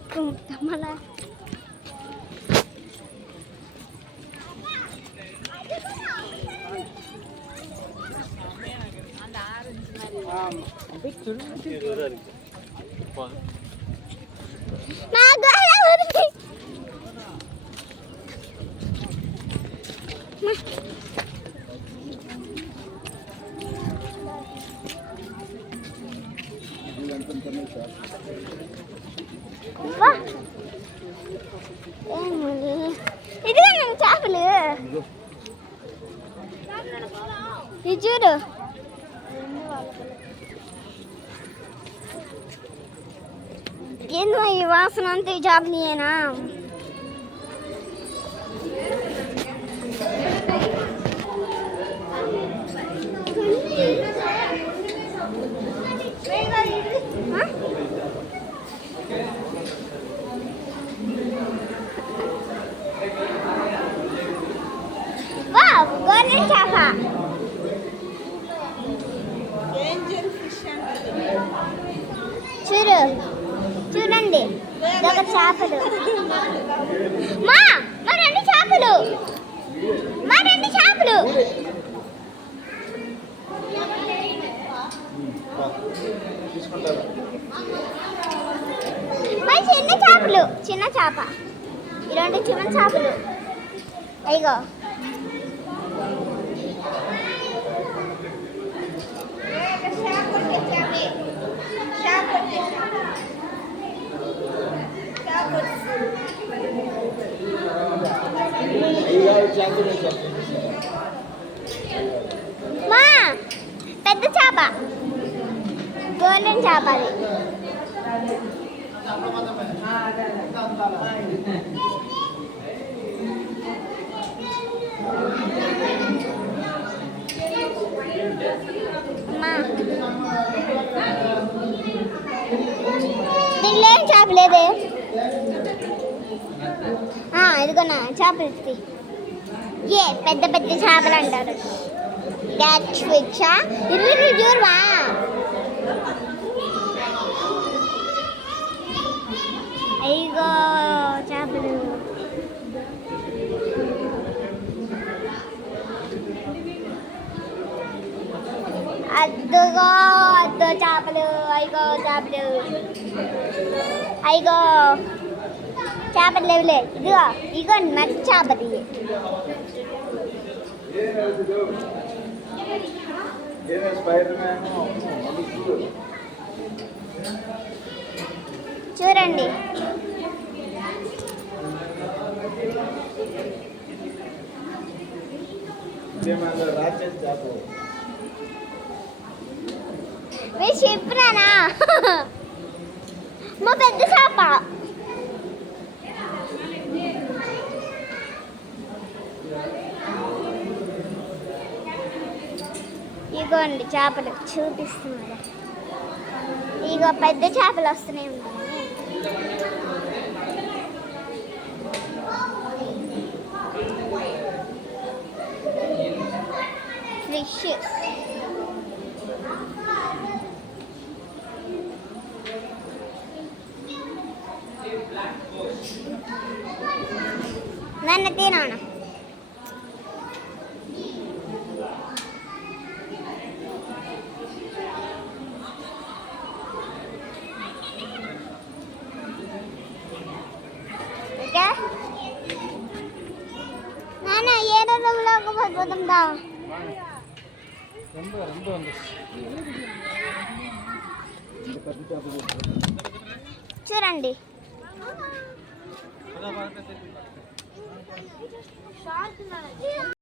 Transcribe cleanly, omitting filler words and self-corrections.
ముక్కు మళ్ళా ఇది చేపలు ఇది చూడు ఏందో ఈ వాసన అంతా ఈ చేపలేనా గోల్డెన్ చేప చూడండి ఇదొక చేపలు మా రెండు చేపలు చిన్న చేప ఈ రెండు చిన్న చేపలు అయ్యో మా పెద్ద చేప గోల్డెన్ చేప అది దీనిలో ఏం చేప లేదే ఇదిగోనా చేపలు పెద్ద పెద్ద చేపలు అంటారు చూడవా అయ్యో చేపలు అద్దుగో చేపలు అయ్యో చేపలు లేవులే ఇదిగో మెత్త చేపది చూడండి మీరు చెప్పినానా మా పెద్ద చేప ఇగోండి చేపలు చూపిస్తున్నారు ఇగో పెద్ద చేపలు వస్తున్నాయి ఫిష్ నన్ను తినాను నాన్న ఏ రోజుల్లోకి పోతుందా చూడండి